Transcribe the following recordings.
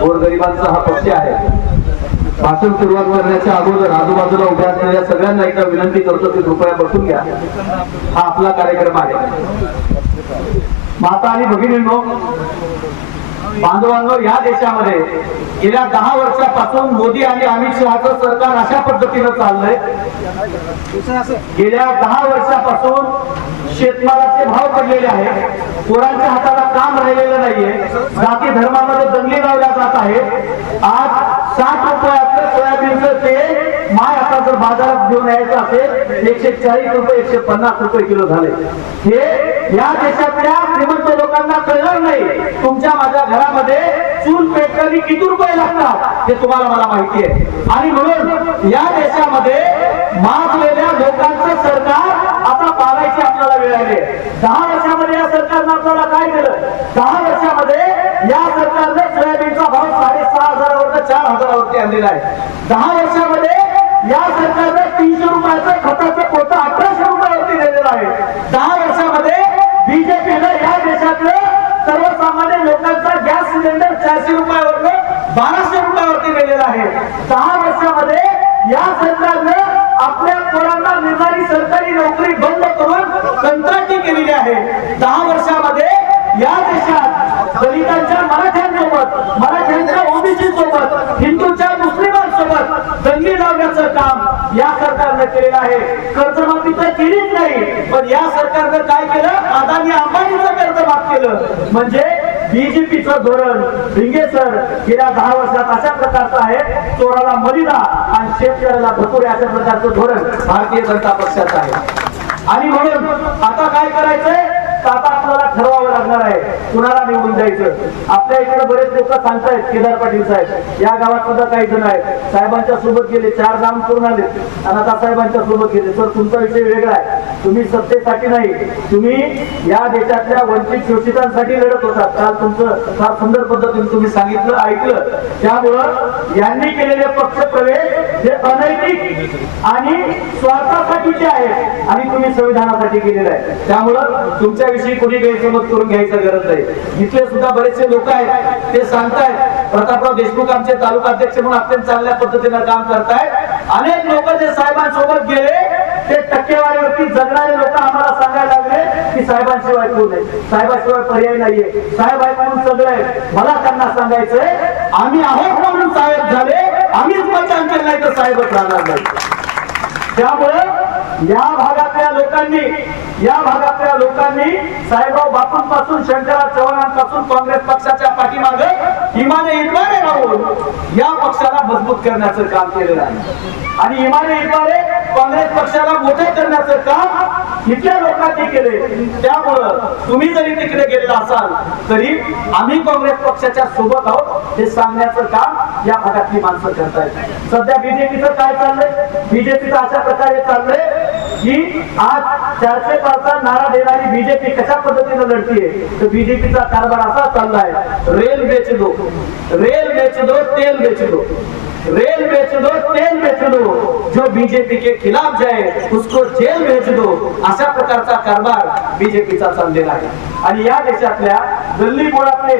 गोरगरिबांचा हा पक्ष आहे. भाषण सुरुवात करण्याच्या अगोदर आजूबाजूला उभ्या असलेल्या सगळ्यांना एकदा विनंती करतो की कृपया बसून घ्या. हा आपला कार्यक्रम आहे. माता आणि भगिनींनो बांधवांनो या देशामध्ये गेल्या दहा वर्षापासून मोदी आणि अमित शहाचं सरकार अशा पद्धतीनं चाललंय. गेल्या दहा वर्षापासून शेतमालाचे भाव पडलेले आहेत. पोरांच्या हाताला काम राहिलेलं नाहीये. जाती धर्मामध्ये दंगली लावल्या जात आहेत. आज साठ रुपयाचं सोयाबीनचं तेल माय आता जर बाजारात घेऊन यायचं असेल एकशे चाळीस रुपये एकशे पन्नास रुपये किलो झाले. हे या देशातल्या श्रीमंत लोकांना कळलं नाही. तुमच्या माझ्या घरामध्ये चूल पेटताना किती रुपये लागतात हे तुम्हाला मला माहिती आहे. आणि म्हणून या देशामध्ये माजलेल्या लोकांचं सरकार आता आहे. दहा वर्षामध्ये या सरकारनं आपल्याला काय केलं? दहा वर्षामध्ये या सरकारने सोयाबीनचा भाव साडेसहा हजारावर चार हजारावरती आणलेला आहे. दहा वर्षामध्ये या सरकारने तीनशे रुपयाचं खताचं पोत अठराशे रुपयावरती दिलेलं आहे. दहा वर्षामध्ये बीजेपीनं या देशातलं सर्वसामान्य लोकांचा गॅस सिलेंडर चारशे रुपयावर बाराशे रुपयावरती दिलेला आहे. दहा वर्षामध्ये या सरकारनं आपल्या पोरांना निर्धारित सरकारी नोकरी बंद करून कंत्राटी केलेली आहे दहा वर्षामध्ये या देशात दलितांच्या मराठ्यांसोबत मराठ्यांच्या ओबीसी सोबत हिंदूच्या मुस्लिमांसोबत दंगी लावण्याचं काम या सरकारनं केलेलं आहे. कर्जमाफी तर केलीच नाही. पण या सरकारनं काय केलं? अदानी अंबानीचं कर्ज माफ केलं. म्हणजे बीजेपीचं धोरण. भिंगे सर गेल्या दहा वर्षात अशा प्रकारचं आहे. चोराला मलिदा आणि शेतकऱ्याला भरपूर अशा प्रकारचं धोरण भारतीय जनता पक्षाचं आहे. आणि म्हणून आता काय करायचंय? आता लागणार आहे. कुणाला निवडून द्यायचं? आपल्या इकडे बरेच लोक सांगतायत केदार पाटील साहेब. या गावात सुद्धा काही जण आहेत. साहेबांच्या सोबत गेले चार जाम करून आले. आणि आता साहेबांच्या सोबत गेले. तर तुमचा विषय वेगळा आहे. तुम्ही सत्तेसाठी नाही तुम्ही या देशातल्या वंचित शोषितांसाठी लढत होता काल तुमचं फार सुंदर पद्धतीने तुम्ही सांगितलं ऐकलं. त्यामुळं यांनी केलेले पक्ष प्रवेश हे अनैतिक आणि स्वार्थासाठीचे आहेत आणि तुम्ही संविधानासाठी केलेलं आहे. त्यामुळं तुमच्याविषयी कोणी गैरसमज करून घ्यायचं गरज नाही. इथले सुद्धा बरेचसे लोक आहेत ते सांगतायत प्रतापराव देशमुख आमचे तालुका अध्यक्ष म्हणून अत्यंत चांगल्या पद्धतीनं काम करतायत. अनेक लोक जे साहेबांसोबत गेले टक्केवारीवरती जगणारे लोक आम्हाला सांगायला लागले की साहेबांशिवाय कोण आहे? साहेबाशिवाय पर्याय नाहीये. साहेब आहे म्हणून सगळं आहे मला त्यांना सांगायचंय आम्ही आहोत म्हणून साहेब झाले आम्हीच मतदान केलं नाही तर साहेबच राहणार नाही त्यामुळे या भागातल्या लोकांनी या भागातल्या लोकांनी साहेबराव बापूंपासून शंकरराव चव्हाणांपासून काँग्रेस पक्षाच्या पाठीमागे इमाने इतवारे राहून या पक्षाला मजबूत करण्याचं काम केलेलं आहे. आणि इमाने इतवारे काँग्रेस पक्षाला मोठे करण्याचं काम इथल्या लोकांनी केले. त्यामुळं तुम्ही जरी तिकडे गेलेला असाल तरी आम्ही काँग्रेस पक्षाच्या सोबत आहोत हे सांगण्याचं काम या भागातली माणसं करतायत. सध्या बीजेपीचं काय चाललंय? बीजेपीचं अशा प्रकारे चाललंय की आज चारशे पाचचा नारा देणारी बीजेपी कशा पद्धतीने लढतीये? तर बीजेपीचा कारभार असा चाललाय. रेल बेच दो रेल बेच दो तेल बेच दो रेल बेच दो तेल बेच दो. जो बीजेपी के खिलाफ जाए उसको जेल भेज दो. अशा प्रकारचा कारभार बीजेपीचा चाललेला आहे. आणि या देशातल्या गल्ली बोळातले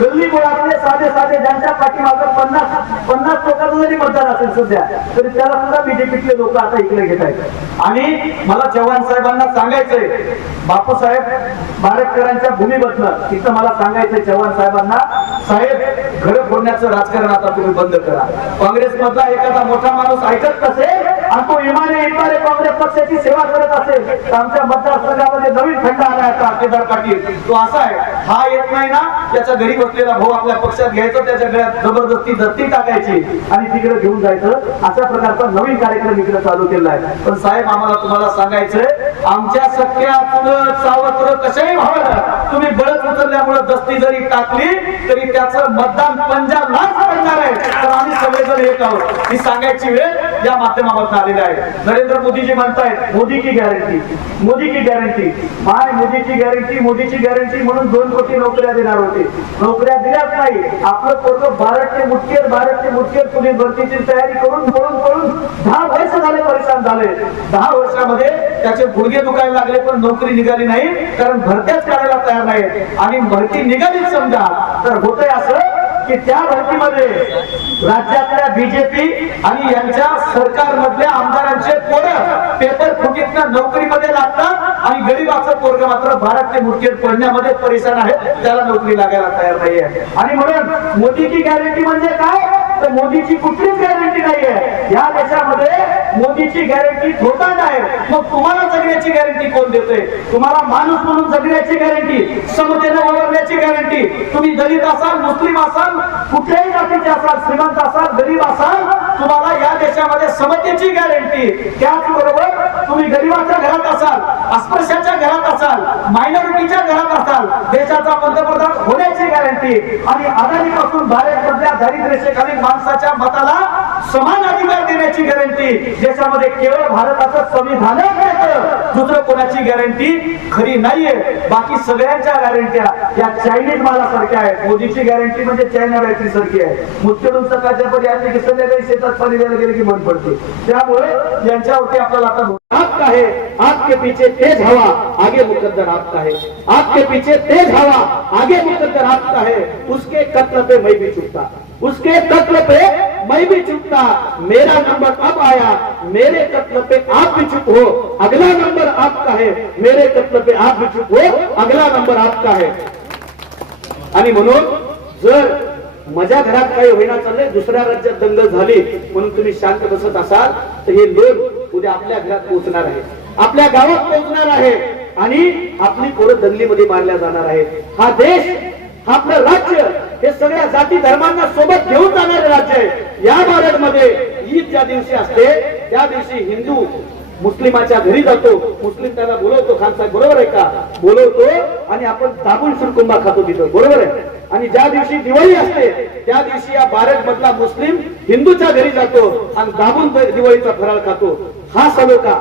गल्ली बोळातले साधे साधे ज्यांच्या पाठीमागं पन्नास पन्नास लोकांचं जरी मतदान असेल सध्या तरी त्याला सुद्धा बीजेपीतले लोक आता इकडे घेत आहेत. आणि मला चव्हाण साहेबांना सांगायचंय बापूसाहेब बारटकरांच्या भूमीबद्दल तिथं मला सांगायचंय चव्हाण साहेबांना साहेब घर फोडण्याचं राजकारण आता तुम्ही बंद करा. काँग्रेसमधला एखादा मोठा माणूस ऐकत नसेल आणि तो इमाने इमाने काँग्रेस पक्षाची सेवा करत असेल तर आमच्या मतदारसंघामध्ये नवीन खंड आला आहे केदार पाटील. तो असा आहे हा येत नाही ना त्याच्या घरी बसलेला भाऊ आपल्या पक्षात घ्यायचा त्याच्या गळ्यात जबरदस्ती दत्ती टाकायची आणि तिकडे घेऊन जायचं. अशा प्रकारचा नवीन कार्यक्रम इकडे चालू केला आहे. पण साहेब आम्हाला तुम्हाला सांगायचंय आमच्या सख्या सावत्र कशाही व्हावं तुम्ही बळत उचलल्यामुळे दस्ती जरी टाकली तरी त्याचं मतदान पंजाब लाच पडणार आहे. तर आम्ही सगळेजण एक आहोत. ही सांगायची वेळ या माध्यमातून आलेली आहे. नरेंद्र मोदीजी म्हणतायत मोदी की गॅरंटी मोदी की गॅरंटी माय मोदीची गॅरंटी मोदीची गॅरंटी म्हणून दोन कोटी नोकऱ्या देणार होते. नोकऱ्या दिल्याच नाही. आपलं पोरग भारत ते मुठकेर भारत ते मुठकेर पोलीस भरतीची तयारी करून पळून पळून दहा वर्ष झाले परेशान झाले. दहा वर्षामध्ये त्याचे गुडघे दुखायला लागले पण नोकरी निघाली नाही कारण भरत्याच करायला तयार नाही आणि भरती निघालीच समजा. तर होतंय असं की त्या भरतीमध्ये राज्यातल्या बीजेपी आणि यांच्या सरकारमधल्या आमदारांचे पोरं पेपर फुटीतनं नोकरीमध्ये लागतात आणि गरीबाचं पोरग मात्र भारत ते मुठकेत पडण्यामध्ये परेशान आहे त्याला नोकरी लागायला तयार नाहीये. आणि म्हणून मोदीची गॅरंटी म्हणजे काय? तर मोदीची कुठलीच गॅरंटी नाहीये. या देशामध्ये मोदीची गॅरंटी थोटांड आहे. मग तुम्हाला जगण्याची गॅरंटी कोण देतोय? तुम्हाला माणूस म्हणून जगण्याची गॅरंटी समतेनं वावरण्याची गॅरंटी तुम्ही दलित असाल मुस्लिम असाल कुठल्याही जातीचे असाल श्रीमंत असाल गरीब असाल तुम्हाला या देशामध्ये समतेची गॅरंटी त्याचबरोबर तुम्ही गरिबाच्या घरात असाल अस्पृश्याच्या घरात असाल मायनॉरिटीच्या घरात असाल देशाचा पंतप्रधान होण्याची गॅरंटी आणि अदानीपासून भारत मधल्या दारिद्र्यरेषेखालील माणसाच्या मताला समान अधिकार देण्याची गॅरंटी देशामध्ये केवळ भारताचं संविधानच येतं दुसरं कोणाची गॅरंटी खरी नाहीये. बाकी सगळ्यांच्या गॅरंट्या या चायनीज मालासारख्या आहेत. मोदीची गॅरंटी म्हणजे चायना बॅटरी सारखी आहे. मुख्यडून सकाळच्या परी आली की संध्याकाळी शेतात पाणी द्यायला गेले की बंद पडते. त्यामुळे यांच्यावरती आपल्याला आता आपका है आपके पीछे तेज हवा. आगे मुकद्दर आपका है आपके पीछे तेज हवा. आगे मुकद्दर आपका है उसके कत्ल पे मैं भी चुकता उसके कत्ल पे मैं भी चुकता मेरा नंबर अब आया मेरे कत्ल पे आप भी चुप हो अगला नंबर आपका है मेरे कत्ल पे आप भी चुप हो अगला नंबर आपका है। आणि म्हणून जर माझ्या घरात काही होईना चाललंय दुसऱ्या राज्यात दंगल झाली म्हणून तुम्ही शांत बसत असाल तर हे लोक उद्या आपल्या घरात पोहोचणार आहे आपल्या गावात पोहोचणार आहे आणि आपली पोरं दंगलीमध्ये मारल्या जाणार आहे हा देश हा आपलं राज्य हे सगळ्या जाती धर्मांना सोबत घेऊन जाणारे राज्य आहे. या भारतमध्ये ईद ज्या दिवशी असते त्या दिवशी हिंदू मुस्लिमाच्या घरी जातो. मुस्लिम त्याला बोलवतो खान साहेब बरोबर आहे का? बोलवतो आणि आपण दाबून सुरकुंबा खातो तिथं. बरोबर आहे? आणि ज्या दिवशी दिवाळी असते त्या दिवशी या भारत मधला मुस्लिम हिंदूच्या घरी जातो आणि दाबून दिवाळीचा फराळ खातो. हा सलोखा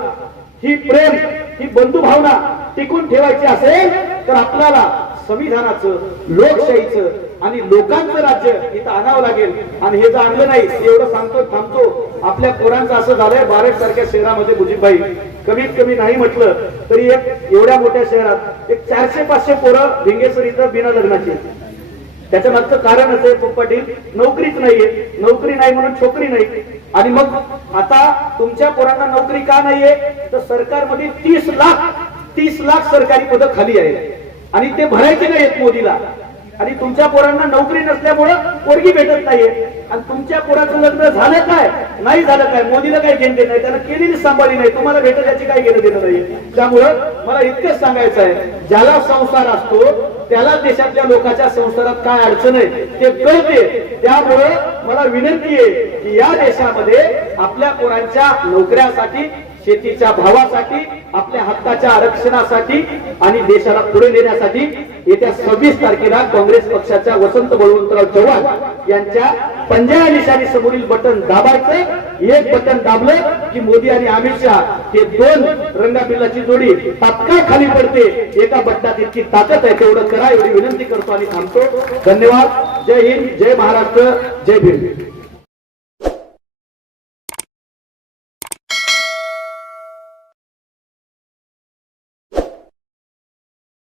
ही प्रेम ही बंधू भावना टिकून ठेवायची असेल तर आपल्याला संविधानाचं लोकशाहीचं आणि लोकांचं राज्य इथं आणावं लागेल. आणि हे जर आणलं नाही एवढं सांगतो थांबतो. आपल्या पोरांचं असं झालंय बारड सारख्या शहरामध्ये मुजीबबाई कमीत कमी नाही म्हटलं तरी एक एवढ्या मोठ्या शहरात एक चारशे पाचशे पोरं भिंगेश्वर इथं बिना लग्नाची. त्याच्या मागचं कारण असं आहे पाटील नोकरीच नाहीये. नोकरी नाही म्हणून छोकरी नाही. आणि मग आता तुमच्या पोरांना नोकरी का नाहीये? तर सरकारमध्ये तीस लाख तीस लाख सरकारी पदं खाली आहे आणि ते भरायचे नाहीत मोदीला. आणि तुमच्या पोरांना नोकरी नसल्यामुळं पोरगी भेटत नाहीये. आणि तुमच्या पोराचं लग्न झालं काय? नाही झालं काय? मोदीला काही घेणं देत नाही. त्यानं केलेली सांभाळी नाही. तुम्हाला भेटत याची काही घेणं देणं नाही त्यामुळं मला इतकंच सांगायचं आहे ज्याला संसार असतो त्याला देशातल्या लोकांच्या संसारात काय अडचण आहे ते कळते. त्यामुळं मला विनंती आहे की या देशामध्ये आपल्या पोरांच्या नोकऱ्यासाठी शेतीच्या भावासाठी आपल्या आरक्षणासाठी आणि देशाला पुढे नेण्यासाठी येत्या सव्वीस तारखेला काँग्रेस पक्षाच्या वसंत बळवंतराव चव्हाण यांच्या पंजाया निशाणी समोरील बटन दाबायचं एक बटन दाबलं की मोदी आणि अमित शहा हे दोन रंगाबिल्लाची जोडी तात्काळ खाली पडते. एका बटनात इतकी ताकद आहे तेवढं करा एवढी विनंती करतो आणि थांबतो. धन्यवाद. जय हिंद जय महाराष्ट्र जय भीम.